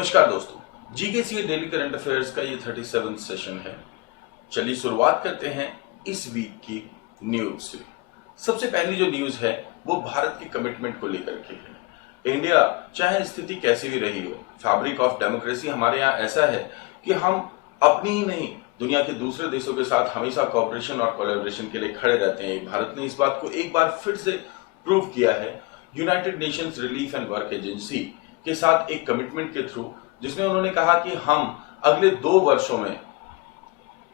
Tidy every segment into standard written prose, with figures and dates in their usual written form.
नमस्कार दोस्तों, जीकेसीए daily current affairs का ये 37वां सेशन है। चलिए शुरुआत करते हैं इस वीक की न्यूज से। सबसे पहली जो न्यूज है वो भारत की कमिटमेंट को लेकर के है। इंडिया चाहे स्थिति कैसी भी रही हो, फैब्रिक ऑफ डेमोक्रेसी हमारे यहाँ ऐसा है कि हम अपनी ही नहीं दुनिया के दूसरे देशों के साथ हमेशा कोऑपरेशन और कोलैबोरेशन के लिए खड़े रहते हैं। भारत ने इस बात को एक बार फिर से प्रूव किया है United Nations relief and work agency के साथ एक कमिटमेंट के थ्रू, जिसमें उन्होंने कहा कि हम अगले 2 वर्षों में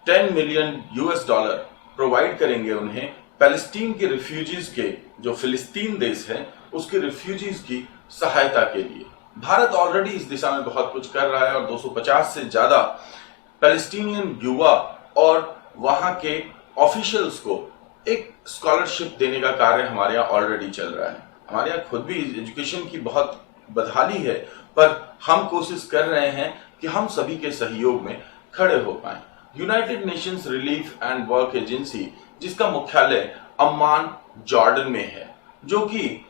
10 मिलियन यूएस डॉलर प्रोवाइड करेंगे उन्हें पैलेस्टीन के रिफ्यूजीज के, जो फिलिस्तीन देश है उसके रिफ्यूजीज की सहायता के लिए। भारत ऑलरेडी इस दिशा में बहुत कुछ कर रहा है और 250 से ज्यादा पैलेस्टीनियन युवा और वहां के ऑफिशियल्स को एक स्कॉलरशिप देने का कार्य हमारे यहाँ ऑलरेडी चल रहा है। हमारे यहाँ खुद भी एजुकेशन की बहुत बदहाली है, पर हम कोशिश कर रहे हैं कि हम सभी के सहयोग में खड़े हो पाएं। United Nations relief and work agency, जिसका मुख्यालय अम्मान जॉर्डन में है, जो कि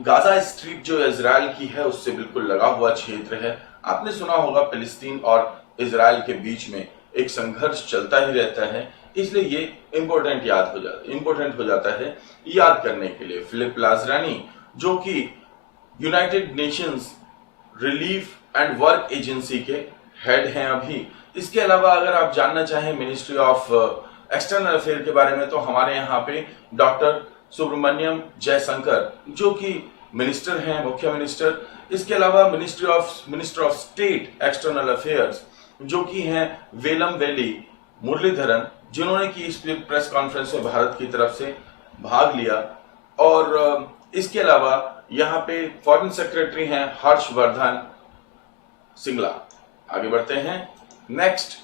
गाजा स्ट्रिप जो इजराइल की है उससे बिल्कुल लगा हुआ क्षेत्र है। आपने सुना होगा फिलिस्तीन और इजराइल के बीच में एक संघर्ष चलता ही रहता है, इसलिए ये इंपॉर्टेंट हो जाता है याद करने के लिए। फिलिप लाजरानी, जो कि United Nations relief and work agency के हेड हैं अभी। इसके अलावा अगर आप जानना चाहें मिनिस्ट्री ऑफ एक्सटर्नल अफेयर के बारे में, तो हमारे यहाँ पे डॉक्टर सुब्रमण्यम जयशंकर, जो कि मिनिस्टर हैं, मुख्य मिनिस्टर। इसके अलावा minister of state external affairs, जो कि हैं वेलम वेली मुरलीधरन, जिन्होंने की इस प्रेस कॉन्फ्रेंस में भारत की तरफ से भाग लिया। और इसके अलावा यहाँ पे फॉरेन सेक्रेटरी हैं हर्षवर्धन सिंगला। आगे बढ़ते हैं। नेक्स्ट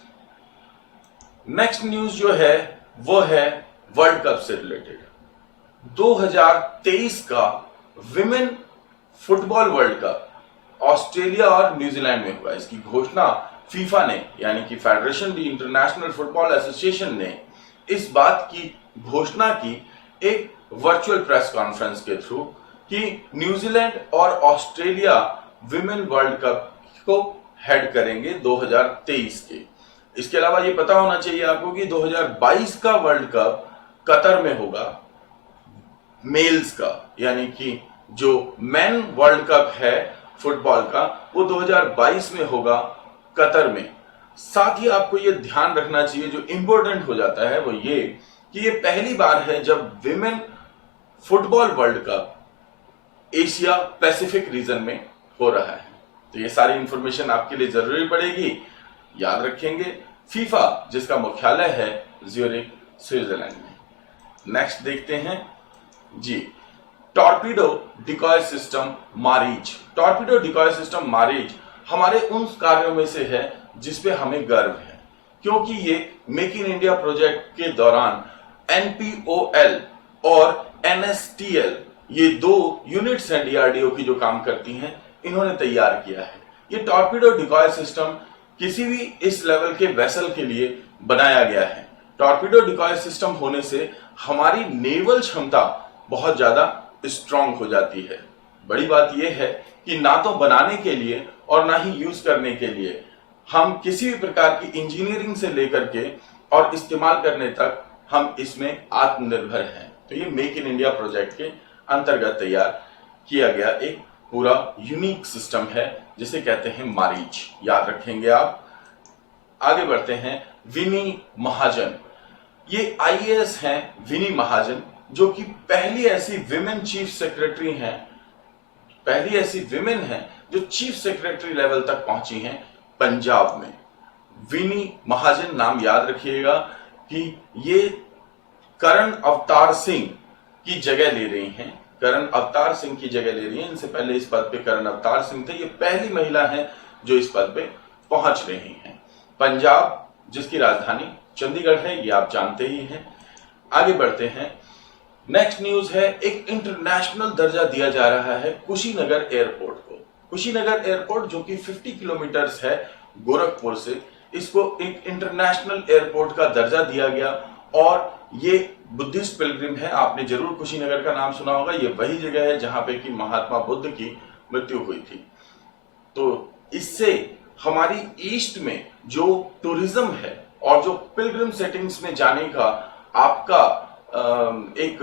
न्यूज जो है वो है वर्ल्ड कप से रिलेटेड। 2023 का women football world cup Australia और न्यूजीलैंड में हुआ। इसकी घोषणा फीफा ने, यानी कि फेडरेशन दी इंटरनेशनल फुटबॉल एसोसिएशन ने इस बात की घोषणा की एक वर्चुअल प्रेस कॉन्फ्रेंस के थ्रू कि न्यूजीलैंड और ऑस्ट्रेलिया विमेन वर्ल्ड कप को हेड करेंगे 2023 के। इसके अलावा ये पता होना चाहिए आपको कि 2022 का वर्ल्ड कप कतर में होगा मेल्स का, यानी कि जो मेन वर्ल्ड कप है फुटबॉल का वो 2022 में होगा कतर में। साथ ही आपको ये ध्यान रखना चाहिए, जो इंपॉर्टेंट हो जाता है वो ये कि ये पहली बार है जब women football world cup Asia Pacific region में हो रहा है। तो ये सारी इंफॉर्मेशन आपके लिए जरूरी पड़ेगी, याद रखेंगे। फीफा, जिसका मुख्यालय है ज्यूरिख स्विट्जरलैंड में। नेक्स्ट देखते हैं जी, torpedo decoy system Maareech. Torpedo decoy system Maareech हमारे उन कार्यों में से है जिसपे हमें गर्व है, क्योंकि ये मेक इन इंडिया प्रोजेक्ट के दौरान NPOL और NSTL, ये 2 यूनिट्स हैं डीआरडीओ की जो काम करती हैं, इन्होंने तैयार किया है। ये टॉर्पीडो डिकॉय सिस्टम किसी भी इस लेवल के वेसल के लिए बनाया गया है। टॉर्पीडो डिकॉय सिस्टम होने से हमारी नेवल क्षमता बहुत ज्यादा स्ट्रांग हो जाती है। बड़ी बात यह है कि ना तो बनाने के लिए और ना ही यूज करने के लिए हम किसी भी प्रकार की इंजीनियरिंग से लेकर के और इस्तेमाल करने तक हम इसमें आत्मनिर्भर हैं। तो ये मेक इन इंडिया प्रोजेक्ट के अंतर्गत तैयार किया गया एक पूरा यूनिक सिस्टम है, जिसे कहते हैं मारीच। याद रखेंगे आप। आगे बढ़ते हैं। विनी महाजन, ये IAS हैं विनी महाजन, जो कि पहली ऐसी विमेन चीफ सेक्रेटरी हैं, पहली ऐसी विमेन हैं जो चीफ सेक्रेटरी लेवल तक पहुंची हैं पंजाब में। विनी महाजन नाम याद रखिएगा कि ये करण अवतार सिंह की जगह ले रही हैं। करण अवतार सिंह की जगह ले रही हैं। इनसे पहले इस पद पे करण अवतार सिंह थे। ये पहली महिला है जो इस पद पे पहुंच रही हैं। पंजाब, जिसकी राजधानी चंडीगढ़ है, ये आप जानते ही हैं। आगे बढ़ते हैं। नेक्स्ट न्यूज है, एक इंटरनेशनल दर्जा दिया जा रहा है कुशीनगर एयरपोर्ट को। कुशीनगर एयरपोर्ट जो कि 50 किलोमीटर्स है गोरखपुर से, इसको एक इंटरनेशनल एयरपोर्ट का दर्जा दिया गया। और ये बुद्धिस्ट पिलग्रिम है, आपने जरूर कुशीनगर का नाम सुना होगा। ये वही जगह है जहां पे कि महात्मा बुद्ध की मृत्यु हुई थी। तो इससे हमारी ईस्ट में जो टूरिज्म है और जो पिलग्रिम सेटिंग्स में जाने का आपका एक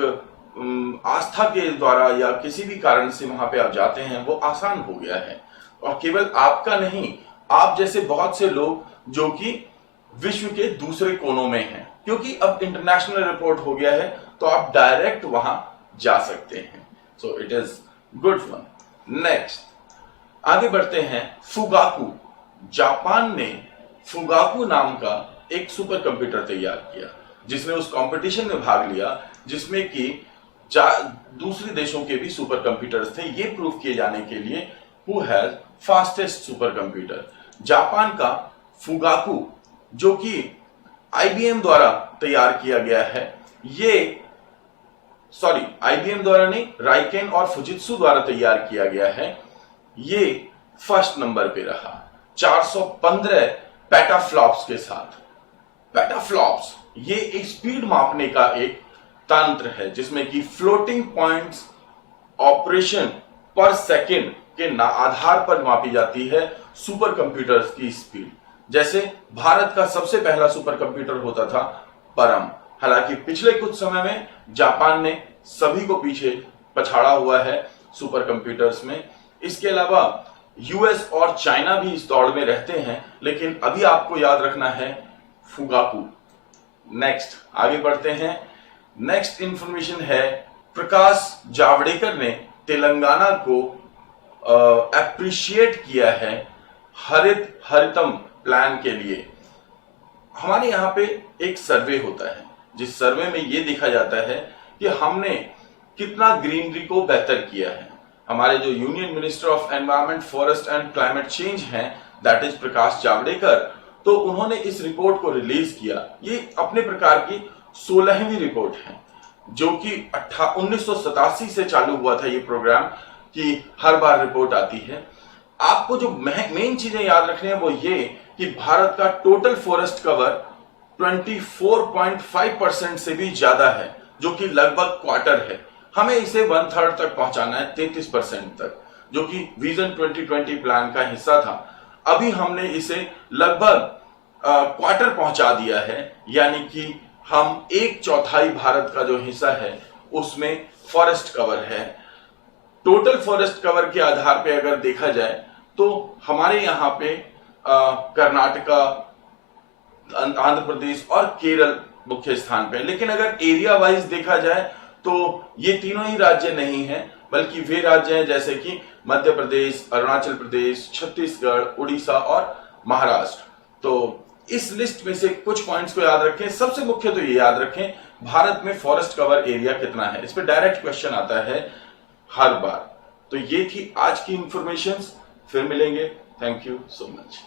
आस्था के द्वारा या किसी भी कारण से वहां पे आप जाते हैं वो आसान हो गया है। और केवल आपका नहीं, आप जैसे बहुत से लोग जो कि विश्व के दूसरे कोनों में हैं, क्योंकि अब इंटरनेशनल रिपोर्ट हो गया है तो आप डायरेक्ट वहां जा सकते हैं। So it is good one. Next आगे बढ़ते हैं। फुगाकू, जापान ने फुगाकू नाम का एक सुपर कंप्यूटर तैयार किया जिसने उस कंपटीशन में भाग लिया जिसमें कि दूसरे देशों के भी सुपर कंप्यूटर्स थे, ये प्रूव किए जाने के लिए who has fastest super computer. Japan का फुगाकू जो कि आईबीएम द्वारा तैयार किया गया है, आईबीएम द्वारा नहीं, राइकेन और फुजित्सु द्वारा तैयार किया गया है, ये फर्स्ट नंबर पे रहा 415 पेटाफ्लॉप्स के साथ। पेटाफ्लॉप्स ये एक स्पीड मापने का एक तंत्र है जिसमें कि फ्लोटिंग पॉइंट्स ऑपरेशन पर सेकेंड के आधार पर मापी जाती है सुपर कंप्यूटर्स की स्पीड। जैसे भारत का सबसे पहला सुपर कंप्यूटर होता था परम, हालांकि पिछले कुछ समय में जापान ने सभी को पीछे पछाड़ा हुआ है सुपर कंप्यूटर्स में। इसके अलावा यूएस और चाइना भी इस दौड़ में रहते हैं, लेकिन अभी आपको याद रखना है फुगाकू। नेक्स्ट आगे बढ़ते हैं। नेक्स्ट इंफॉर्मेशन है, प्रकाश जावड़ेकर ने तेलंगाना को एप्रिशिएट किया है हरितम प्लान के लिए। हमारे यहाँ पे एक सर्वे होता है जिस सर्वे में ये देखा जाता है कि हमने कितना ग्रीनरी को बेहतर किया है। हमारे जो union minister of environment, forest and climate change हैं, दैट इज प्रकाश जावड़ेकर, तो उन्होंने इस रिपोर्ट को रिलीज किया। ये अपने प्रकार की 16वीं रिपोर्ट है जो कि 1987 से चालू हुआ था ये प्रोग्राम कि हर बार रिपोर्ट आती है। आपको जो मेन चीजें याद रखनी है वो ये कि भारत का टोटल फॉरेस्ट कवर 24.5% से भी ज्यादा है, जो कि लगभग क्वार्टर है। हमें इसे 1/3 तक पहुंचाना है, 33% तक, जो कि विजन 2020 प्लान का हिस्सा था। अभी हमने इसे लगभग क्वार्टर पहुंचा दिया है, यानी कि हम 1/4 भारत का जो हिस्सा है उसमें फॉरेस्ट कवर है। टोटल फॉरेस्ट कवर के आधार पे अगर देखा जाए तो हमारे यहाँ पे कर्नाटका, आंध्र प्रदेश और केरल मुख्य स्थान पे, लेकिन अगर एरिया वाइज देखा जाए तो ये तीनों ही राज्य नहीं हैं, बल्कि वे राज्य हैं जैसे कि मध्य प्रदेश, अरुणाचल प्रदेश, छत्तीसगढ़, उड़ीसा और महाराष्ट्र। तो इस लिस्ट में से कुछ पॉइंट्स को याद रखें। सबसे मुख्य तो ये याद रखें, भारत में फॉरेस्ट कवर एरिया कितना है, इस पे डायरेक्ट क्वेश्चन आता है हर बार। तो ये थी आज की इंफॉर्मेशन, फिर मिलेंगे। Thank you so much.